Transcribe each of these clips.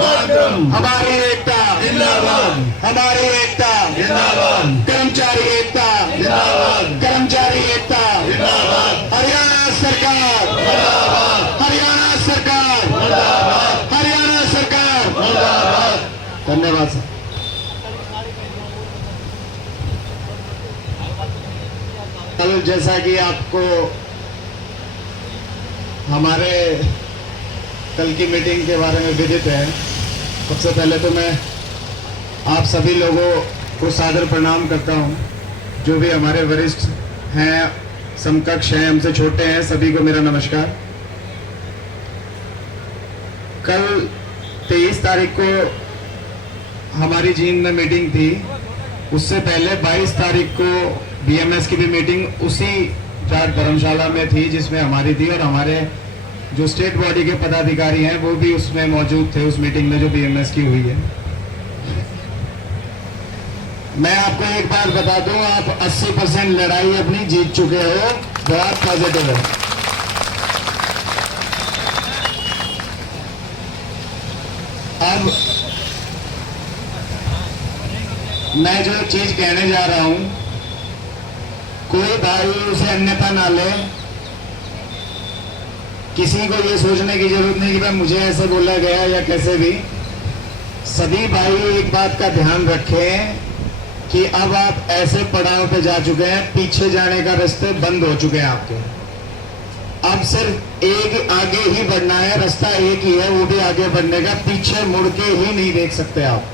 हमारी एकता जिंदाबाद, हमारी एकता जिंदाबाद, कर्मचारी एकता जिंदाबाद, कर्मचारी एकता जिंदाबाद, हरियाणा सरकार जिंदाबाद, हरियाणा सरकार जिंदाबाद, हरियाणा सरकार जिंदाबाद। धन्यवाद सर। कल जैसा कि आपको हमारे कल की मीटिंग के बारे में विदित है, सबसे पहले तो मैं आप सभी लोगों को सादर प्रणाम करता हूं। जो भी हमारे वरिष्ठ हैं, समकक्ष हैं, हमसे छोटे हैं, सभी को मेरा नमस्कार। कल 23 तारीख को हमारी जींद में मीटिंग थी। उससे पहले 22 तारीख को बीएमएस की भी मीटिंग उसी जाट धर्मशाला में थी जिसमें हमारी थी, और हमारे जो स्टेट बॉडी के पदाधिकारी हैं वो भी उसमें मौजूद थे, उस मीटिंग में जो बीएमएस की हुई है। मैं आपको एक बात बता दूं, आप 80% लड़ाई अपनी जीत चुके हो, बहुत पॉजिटिव है। अब मैं जो चीज कहने जा रहा हूं, कोई भाई उसे अन्यथा ना ले। किसी को ये सोचने की जरूरत नहीं कि भाई मुझे ऐसे बोला गया या कैसे भी। सभी भाई एक बात का ध्यान रखें कि अब आप ऐसे पड़ाव पे जा चुके हैं, पीछे जाने का रास्ते बंद हो चुके हैं आपके। अब सिर्फ एक आगे ही बढ़ना है, रास्ता एक ही है, वो भी आगे बढ़ने का, पीछे मुड़ के ही नहीं देख सकते आप।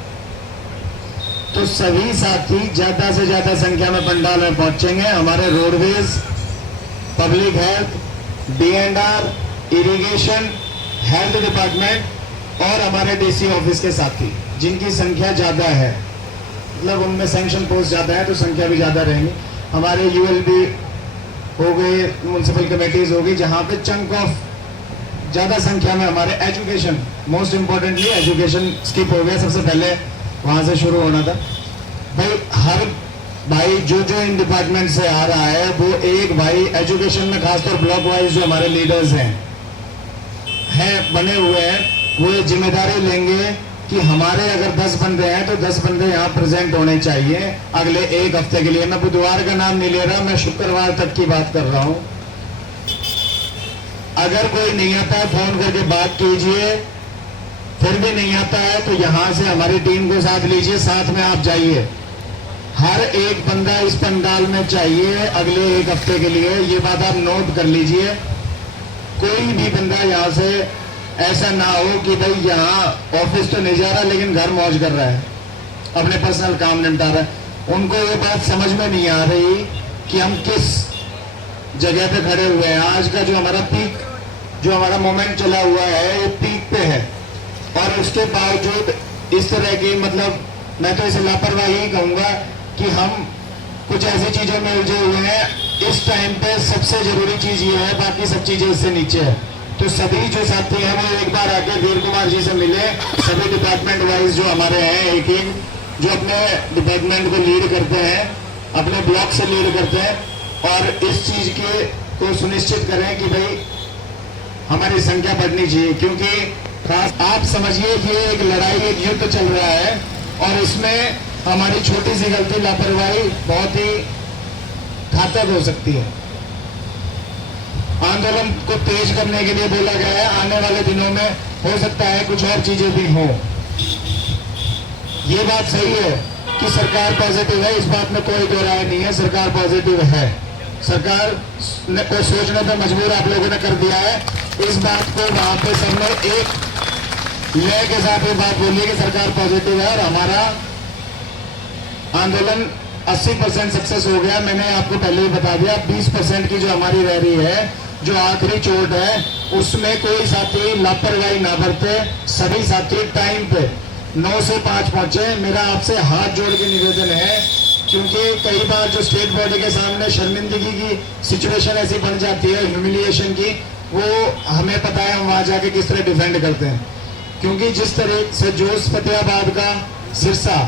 तो सभी साथी ज्यादा से ज्यादा संख्या में पंडाल में पहुंचेंगे। हमारे roadways, public health, D&R, irrigation, health department और हमारे डीसी ऑफिस के साथी, जिनकी संख्या ज्यादा है, मतलब उनमें सैंक्शन पोस्ट ज्यादा है तो संख्या भी ज्यादा रहेंगी। हमारे ULB हो गए, म्युनिसिपल कमेटीज होगी, जहां पे चंक ऑफ ज्यादा संख्या में हमारे education, most importantly education skip हो गया, सबसे पहले वहां से शुरू होना था। भाई हर भाई जो जो इन डिपार्टमेंट से आ रहा है, वो एक भाई एजुकेशन में खासतौर ब्लॉक वाइज जो हमारे लीडर्स हैं बने हुए हैं, वो ये जिम्मेदारी लेंगे कि हमारे अगर 10 बंदे हैं तो 10 बंदे यहाँ प्रेजेंट होने चाहिए अगले एक हफ्ते के लिए। मैं बुधवार का नाम नहीं ले रहा, मैं शुक्रवार तक की बात कर रहा हूं। अगर कोई नहीं आता है फोन करके बात कीजिए, फिर भी नहीं आता है तो यहां से हमारी टीम को साथ लीजिए, साथ में आप जाइए। हर एक बंदा इस पंडाल में चाहिए अगले एक हफ्ते के लिए, ये बात आप नोट कर लीजिए। कोई भी बंदा यहाँ से ऐसा ना हो कि भाई यहाँ ऑफिस तो नहीं जा रहा लेकिन घर मौज कर रहा है, अपने पर्सनल काम निपटा रहा है। उनको ये बात समझ में नहीं आ रही कि हम किस जगह पे खड़े हुए हैं। आज का जो हमारा पीक, जो हमारा मोमेंट चला हुआ है, वो पीक पे है, और उसके बावजूद इस तरह की, मतलब मैं तो इसे लापरवाही कहूंगा कि हम कुछ ऐसी चीजों में उलझे हुए हैं। इस टाइम पे सबसे जरूरी चीज ये है, बाकी सब चीजें इससे नीचे है। तो सभी जो साथी हैं वो एक बार आके वीर कुमार जी से मिले। सभी डिपार्टमेंट वाइज जो हमारे हैं, एक एक जो अपने डिपार्टमेंट को लीड करते हैं, अपने ब्लॉक से लीड करते हैं, और इस चीज के को सुनिश्चित करें कि भाई हमारी संख्या बढ़नी चाहिए। क्योंकि आप समझिए कि एक लड़ाई, एक युद्ध चल रहा है, और इसमें हमारी छोटी सी गलती, लापरवाही बहुत ही घातक हो सकती है। आंदोलन को तेज करने के लिए बोला गया है, आने वाले दिनों में हो सकता है कुछ और चीजें भी हो। ये बात सही है कि सरकार पॉजिटिव है, इस बात में कोई दो राय नहीं है, सरकार पॉजिटिव है। सरकार ने को सोचने पे मजबूर आप लोगों ने कर दिया है। इस बात को वहां पे सबने एक लय के साथ ये बात बोली कि सरकार पॉजिटिव है और हमारा आंदोलन 80% सक्सेस हो गया। मैंने आपको पहले ही बता दिया, 20% की जो हमारी रह रही है, जो आखिरी चोट है, उसमें कोई साथी लापरवाही ना बरते। सभी साथी टाइम पे 9 से 5 पहुंचे। मेरा आपसे हाथ जोड़ के निवेदन है, क्योंकि कई बार जो स्टेट बॉडी के सामने शर्मिंदगी की सिचुएशन ऐसी बन जाती है, ह्यूमिलिएशन की, वो हमें पता है हम वहां जाके किस तरह डिफेंड करते हैं। क्योंकि जिस तरह से जोश फतेहाबाद का, सिरसा,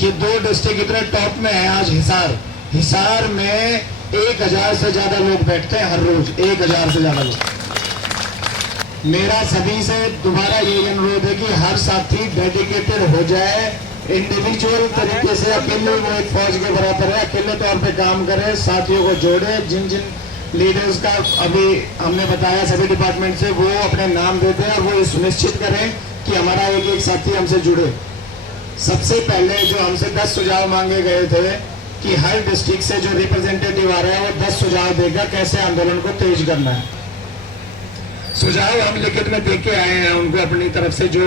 ये 2 डिस्ट्रिक्ट इतने टॉप में है। आज हिसार में 1000 से ज्यादा लोग बैठते हैं हर रोज, 1000 से ज्यादा लोग। मेरा सभी से दोबारा यही अनुरोध है कि हर साथी डेडिकेटेड हो जाए, इंडिविजुअल तरीके से। अकेले वो एक फौज के बराबर है, अकेले तौर पे काम करे, साथियों को जोड़े। जिन जिन लीडर्स का अभी हमने बताया सभी डिपार्टमेंट से, वो अपने नाम देते हैं और वो ये सुनिश्चित करें कि हमारा एक एक साथी हमसे जुड़े। सबसे पहले जो हमसे 10 सुझाव मांगे गए थे कि हर डिस्ट्रिक्ट से जो रिप्रेजेंटेटिव आ रहा है वो 10 सुझाव देगा कैसे आंदोलन को तेज करना है। सुझाव हम लिखित में देख के आए हैं उनको अपनी तरफ से, जो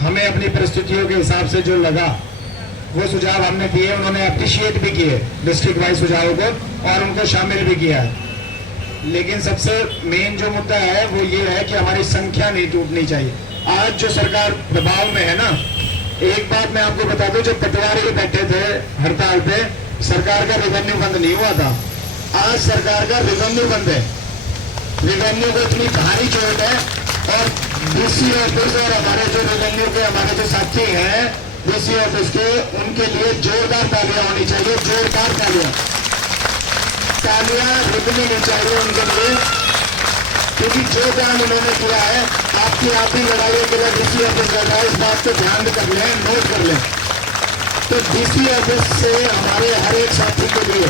हमें अपनी परिस्थितियों के हिसाब से जो लगा वो सुझाव हमने दिए। उन्होंने अप्रिशिएट भी किए डिस्ट्रिक्ट वाइज सुझावों को और उनको शामिल भी किया है। लेकिन सबसे मेन जो मुद्दा है वो ये है कि हमारी संख्या नहीं टूटनी चाहिए। आज जो सरकार दबाव में है ना, एक बात मैं आपको बता दूं, जो पटवारी बैठे थे हड़ताल पे, सरकार का रेवेन्यू बंद नहीं हुआ था। आज सरकार का रेवेन्यू बंद है। रेवेन्यू को इतनी भारी चोट है और डीसी ऑफिस और हमारे जो रेवेन्यू के हमारे जो साथी हैं डीसी ऑफिस के, उनके लिए जोरदार तालियां होनी चाहिए, जोरदार तालियां रुकनी नहीं चाहिए उनके लिए, क्योंकि जो काम उन्होंने किया है आपकी आप ही लड़ाइयों के लिए डीसी ऑफिस लगा है। इस बात को ध्यान कर लें, नोट कर लें। तो डीसी ऑफिस से हमारे हर एक साथी के लिए,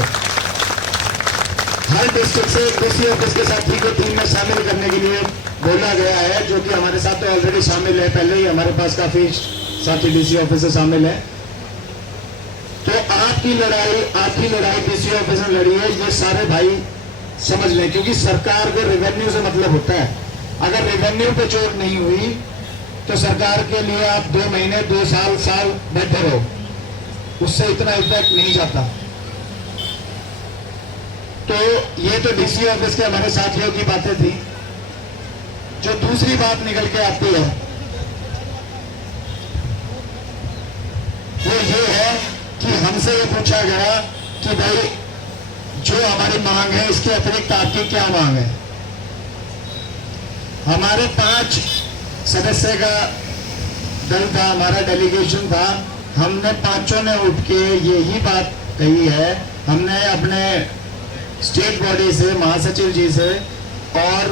हर डिस्ट्रिक्ट से डीसी ऑफिस के साथी को टीम में शामिल करने के लिए बोला गया है, जो कि हमारे साथ तो ऑलरेडी शामिल है। पहले ही हमारे पास काफी साथी डीसी ऑफिस से शामिल है। तो आपकी लड़ाई डीसी ऑफिस में लड़ी है, ये सारे भाई समझ लें, क्योंकि सरकार को रेवेन्यू से मतलब होता है। अगर रेवेन्यू पे चोट नहीं हुई तो सरकार के लिए आप 2 महीने 2 साल बैठे रहो, उससे इतना इफेक्ट नहीं जाता। तो ये तो डीसी ऑफिस के हमारे साथियों की बातें थी। जो दूसरी बात निकल के आती है वो ये है कि हमसे ये पूछा गया कि भाई जो हमारी मांग है इसके अतिरिक्त आपकी क्या मांग है। हमारे 5 सदस्य का दल था, हमारा डेलीगेशन था। हमने पांचों ने उठ के यही बात कही है। हमने अपने स्टेट बॉडी से, महासचिव जी से और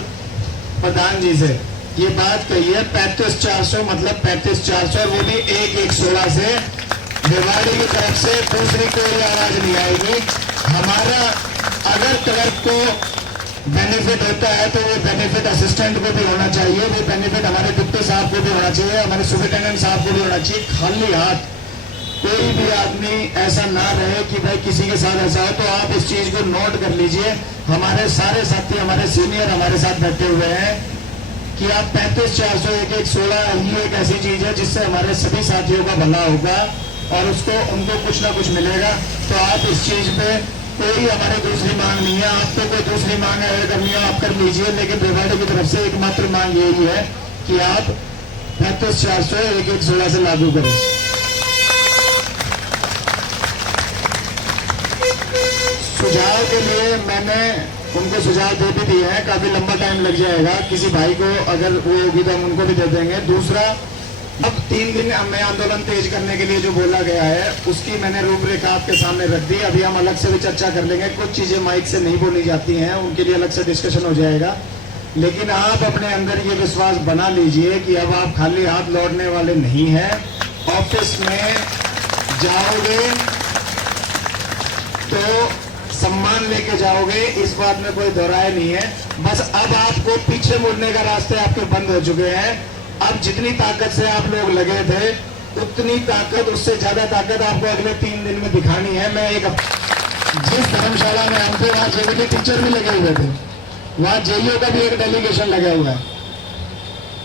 प्रधान जी से ये बात कही है 35,400 मतलब 35,400, और वो भी 1-1-16 से। रेवाड़ी की तरफ से दूसरी कोई आवाज नहीं आएगी। हमारा अगर क्लर्क को बेनिफिट होता है तो वो बेनिफिट असिस्टेंट को भी होना चाहिए, वो बेनिफिट हमारे डिप्टी साहब को भी होना चाहिए, हमारे सुपरिटेंडेंट साहब को भी होना चाहिए। खाली हाथ कोई भी आदमी ऐसा ना रहे कि भाई किसी के साथ ऐसा हो। तो आप इस चीज को नोट कर लीजिए। हमारे सारे साथी, हमारे सीनियर हमारे साथ बैठे हुए हैं कि आप 35,400 1-1-16 ही एक ऐसी चीज है जिससे हमारे सभी साथियों का भला होगा और उनको कुछ ना कुछ मिलेगा। तो आप इस चीज पे कोई हमारी दूसरी मांग नहीं है। आपको कोई दूसरी मांग ऐड करनी है आप कर लीजिए, लेकिन रेवाड़ी की तरफ से एकमात्र मांग यही है कि आप 35,400 1-1-16 से लागू करें। सुझाव के लिए मैंने उनको सुझाव दे भी दिए हैं, काफी लंबा टाइम लग जाएगा। किसी भाई को अगर वो होगी तो हम उनको भी दे देंगे। दूसरा, अब 3 दिन हमें आंदोलन तेज करने के लिए जो बोला गया है उसकी मैंने रूपरेखा आपके सामने रख दी। अभी हम अलग से भी चर्चा कर लेंगे। कुछ चीजें माइक से नहीं बोली जाती हैं, उनके लिए अलग से डिस्कशन हो जाएगा। लेकिन आप अपने अंदर ये विश्वास बना लीजिए कि अब आप खाली हाथ लौटने वाले नहीं हैं। ऑफिस में जाओगे तो सम्मान लेके जाओगे, इस बात में कोई दोहराए नहीं है। बस अब आपको पीछे मुड़ने का रास्ते आपके बंद हो चुके हैं। अब जितनी ताकत से आप लोग लगे थे उतनी ताकत, उससे ज्यादा ताकत आपको अगले 3 दिन में दिखानी है। मैं जिस धर्मशाला में हम थे वहां जेबीटी टीचर भी लगे हुए थे, वहां जेईओ का भी एक डेलीगेशन लगा हुआ है।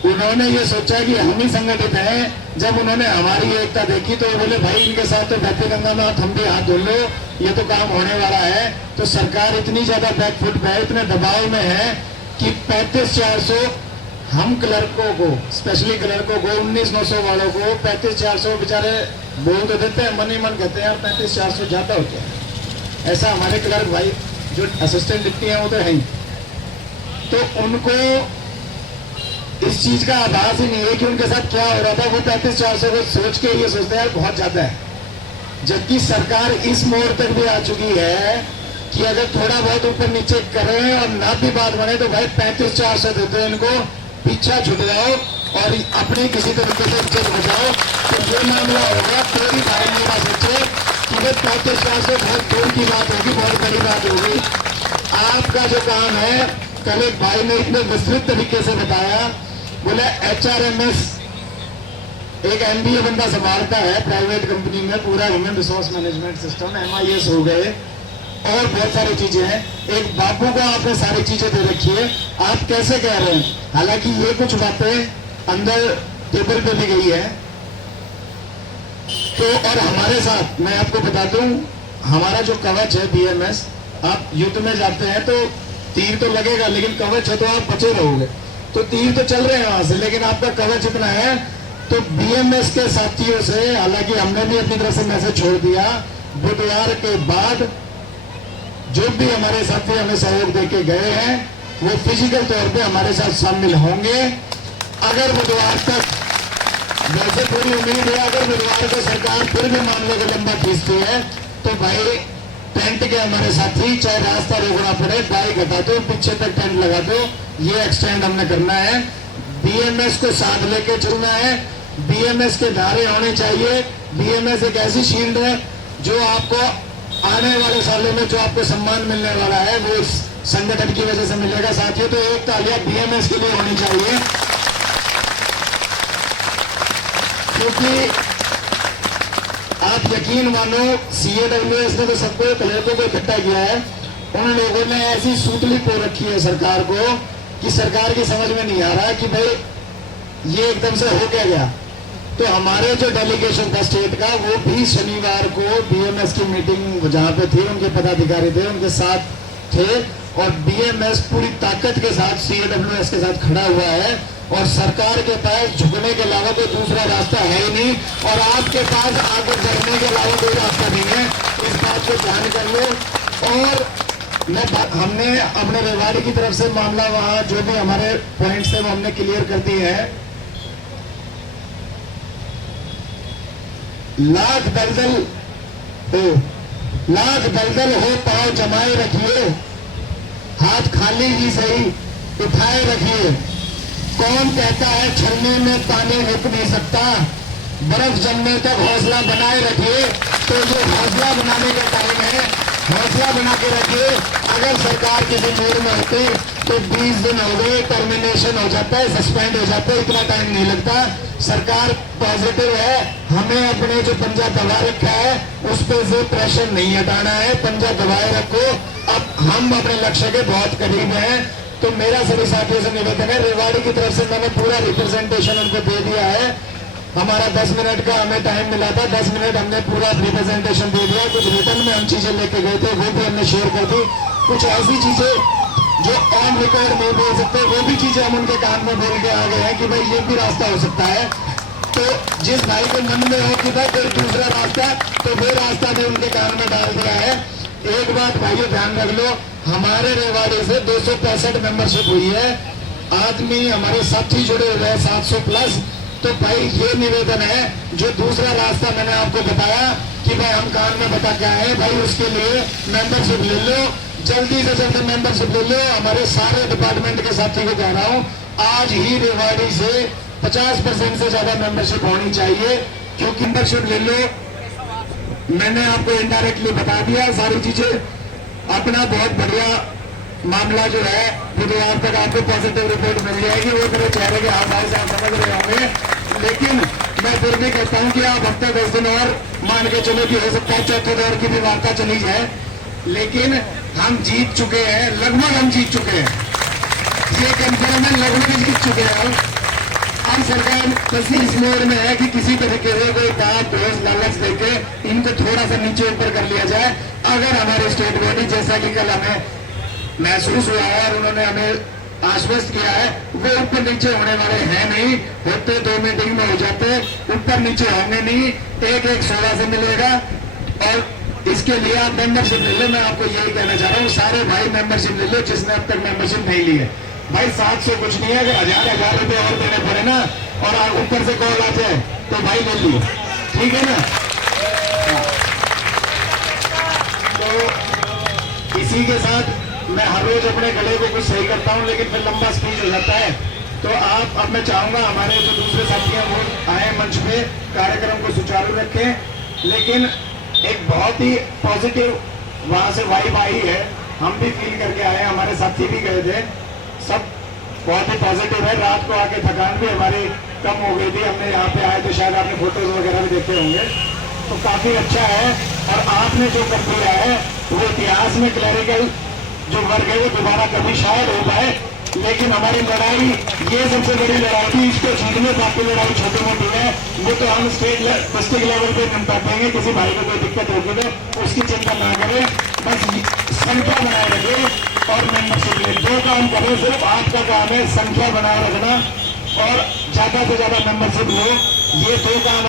उन्होंने ये सोचा कि हम ही संगठित हैं। जब उन्होंने हमारी एकता देखी तो बोले भाई इनके साथ तो बहती गंगा में हम भी हाथ धो लो, ये तो काम होने वाला है। तो सरकार इतनी ज्यादा बैकफुट पे है, इतने दबाव में है कि 35,400 हम क्लर्कों को, स्पेशली क्लर्कों को, 19,900 वालों को 35,400 बेचारे बोल तो देते हैं, मन ही मन कहते हैं 35,400 ज्यादा होते हैं। ऐसा हमारे क्लर्क भाई जो असिस्टेंट डिप्टी हैं वो तो है ही। तो उनको इस चीज का आभास ही नहीं है कि उनके साथ क्या हो रहा था। वो 35,400 को सोच के ये सोचते हैं बहुत ज्यादा है, जबकि सरकार इस मोड़ तक भी आ चुकी है कि अगर थोड़ा बहुत ऊपर नीचे करें और ना भी बात बने तो भाई 35,400 देते हैं इनको। पीछा छूट जाओ और अपने किसी तरीके से इज्जत बचाओ। तो जो मामला होगा कोई भाई मेरा सोचे कि वे 35 से बहुत दूर की बात होगी, बहुत बड़ी बात होगी। आपका जो काम है, कल एक भाई ने इतने विस्तृत तरीके से बताया, बोले HRMS एक MBA बंदा संभालता है प्राइवेट कंपनी में, पूरा human resource management system, MIS हो गए और बहुत सारी चीजें हैं। एक बाबू को आपने सारी चीजें दे रखी है, आप कैसे कह रहे हैं? हालांकि ये कुछ बातें अंदर टेबल पे भी गई है। तो और हमारे साथ मैं आपको बता दूं, हमारा जो कवच है BMS, आप युद्ध में जाते हैं तो तीर तो लगेगा, लेकिन कवच है तो आप बचे रहोगे। तो तीर तो चल रहे हैं वहां से, लेकिन आपका कवच इतना है। तो BMS के साथियों से, हालांकि हमने भी अपनी तरफ से मैसेज छोड़ दिया, बुधवार के बाद जो भी हमारे साथी हमें सहयोग देके गए हैं वो फिजिकल तौर पे हमारे साथ शामिल होंगे। अगर बुधवार तक, वैसे पूरी उम्मीद है, अगर बुधवार को सरकार फिर भी मामले को लंबा खींचती है तो भाई टेंट के हमारे साथी चाहे रास्ता रोकना पड़े, बाइक हटा दो, पीछे तक टेंट लगा दो, ये एक्सटेंड हमने करना है। BMS को साथ लेके चलना है। BMS के नारे होने चाहिए। BMS एक ऐसी शील्ड है जो आपको आने वाले सालों में जो आपको सम्मान मिलने वाला है वो इस संगठन की वजह से मिलेगा। साथियों, तो एक तालियां BMS के लिए होनी चाहिए, क्योंकि आप यकीन मानो CAWS ने तो सबको कलेक्टरों को इकट्ठा किया है। उन लोगों ने ऐसी सूतली पो रखी है सरकार को कि सरकार की समझ में नहीं आ रहा कि भाई ये एकदम से हो क्या गया। तो हमारे जो डेलीगेशन था स्टेट का, वो भी शनिवार को BMS की मीटिंग जहां पे थी, उनके पदाधिकारी थे, उनके साथ थे और BMS पूरी ताकत के साथ CAWS के साथ खड़ा हुआ है और सरकार के पास झुकने के अलावा कोई दूसरा रास्ता है ही नहीं और आपके पास आगे बढ़ने के अलावा कोई रास्ता नहीं है। इस बात को ध्यान कर लो। और हमने अपने रेवाड़ी की तरफ से मामला, वहां जो भी हमारे पॉइंट्स थे वो हमने क्लियर कर दिए हैं। लाख दलदल हो पांव जमाए रखिए, हाथ खाली ही सही उठाए रखिए। कौन कहता है छलने में पानी रुक नहीं सकता, बर्फ जमने तक हौसला बनाए रखिए। तो ये हौसला बनाने का टाइम है, हौसला बना के रखिए। अगर सरकार किसी मूड में होती तो 20 दिन हो गए, टर्मिनेशन हो जाता है, सस्पेंड हो जाता है, इतना टाइम नहीं लगता। सरकार पॉजिटिव है, हमें अपने जो पंजा दबा रखा है उस पर से प्रेशर नहीं हटाना है, पंजा दबाए रखो। अब हम अपने लक्ष्य के बहुत करीब हैं। तो मेरा सभी साथियों से निवेदन है, रेवाड़ी की तरफ से मैंने पूरा रिप्रेजेंटेशन उनको दे दिया है। हमारा 10 मिनट का हमें टाइम मिला था, 10 मिनट हमने पूरा रिप्रेजेंटेशन दे दिया। कुछ रिटर्न में हम चीजें लेके गए थे, वो भी हमने शेयर कर दी। कुछ ऐसी चीजें जो ऑन रिकॉर्ड नहीं बोल सकते, वो भी चीजें हम उनके कान में बोल के आ गए हैं कि भाई ये भी रास्ता हो सकता है। तो जिस भाई के मन में हो कि भाई कोई दूसरा रास्ता, तो वो रास्ता भी उनके कान में डाल दिया है। एक बात भाइयों ध्यान रख लो, हमारे रेवाड़ी से 265 मेंबरशिप हुई है, आदमी हमारे साथी जुड़े हुए हैं 700 प्लस। तो भाई ये निवेदन है, जो दूसरा रास्ता मैंने आपको बताया कि भाई हम कान में बता के आए, भाई उसके लिए मेंबरशिप ले लो, जल्दी से जल्दी मेंबरशिप ले लो। हमारे सारे डिपार्टमेंट के साथी को कह रहा हूँ, आज ही रेवाड़ी से 50% से ज्यादा मेंबरशिप होनी चाहिए, क्योंकि मेंबरशिप ले लो। मैंने आपको इनडायरेक्टली बता दिया सारी चीजें। अपना बहुत बढ़िया मामला जो है बुधवार तक आपको पॉजिटिव रिपोर्ट मिल जाएगी। वो मेरे चेहरे के हाथ भाव से आप समझ रहे होंगे, लेकिन मैं फिर भी कहता हूं कि आप हफ्ते 10 दिन और मान के चलो कि हो सकता है चौथे दौर की भी वार्ता चली जाए, लेकिन हम जीत चुके हैं, लगभग हम जीत चुके हैं, ये कंफर्म है, लगभग जीत चुके हैं हम। अब सरकार बस इस मोड में है कि किसी तरीके से कोई बात ठोस लालच देके इनको थोड़ा सा नीचे ऊपर कर लिया जाए। अगर हमारे स्टेट बॉडी, जैसा कि कल हमें महसूस हुआ है और उन्होंने हमें आश्वस्त किया है, वो ऊपर नीचे होने वाले हैं नहीं, होते 2 मीटिंग में हो जाते, ऊपर नीचे होंगे नहीं, एक 16 से मिलेगा। और इसके लिए आप मेंबरशिप ले लो। मैं आपको यही कहना चाह रहा हूँ, सारे भाई मेंबरशिप ले लो जिसने अब तक मेंबरशिप नहीं ली है। भाई 700 कुछ नहीं है, अगर 1000 रुपए और देने पड़े ना और ऊपर से कॉल आ जाए तो भाई ले लियो, ठीक है ना। तो इसी के साथ मैं हर रोज अपने गले को कुछ सही करता हूं, लेकिन फिर लंबा स्पीच हो जाता है। तो आप, अब मैं चाहूंगा हमारे जो दूसरे साथी हैं वो आए मंच पे, कार्यक्रम को सुचारू रखें। लेकिन एक बहुत ही पॉजिटिव वहां से वाइब आई है, हम भी फील करके आए, हमारे साथी भी गए थे, सब बहुत ही पॉजिटिव है। रात को आके थकान भी हमारी कम हो गई थी, हमने यहाँ पे आए तो शायद आपने फोटोज वगैरह भी देखे होंगे, तो काफी अच्छा है। और आपने जो कर दिया है वो इतिहास में क्लैरिकल जो वर्ग है वो दोबारा कभी शायद हो पाए। लेकिन हमारी लड़ाई ये सबसे बड़ी लड़ाई थी, इसको जीतने बाकी लड़ाई छोटी मोटी है, वो तो हम स्टेट डिस्ट्रिक्ट लेवल पे निपटा देंगे। किसी भाई को कोई दिक्कत होगी तो उसकी चिंता ना करें, बस संख्या बनाए रखें और मेंबरशिप ले, दो काम करें। सिर्फ आपका काम है संख्या बनाए रखना और ज्यादा से ज्यादा मेंबरशिप लो, ये दो काम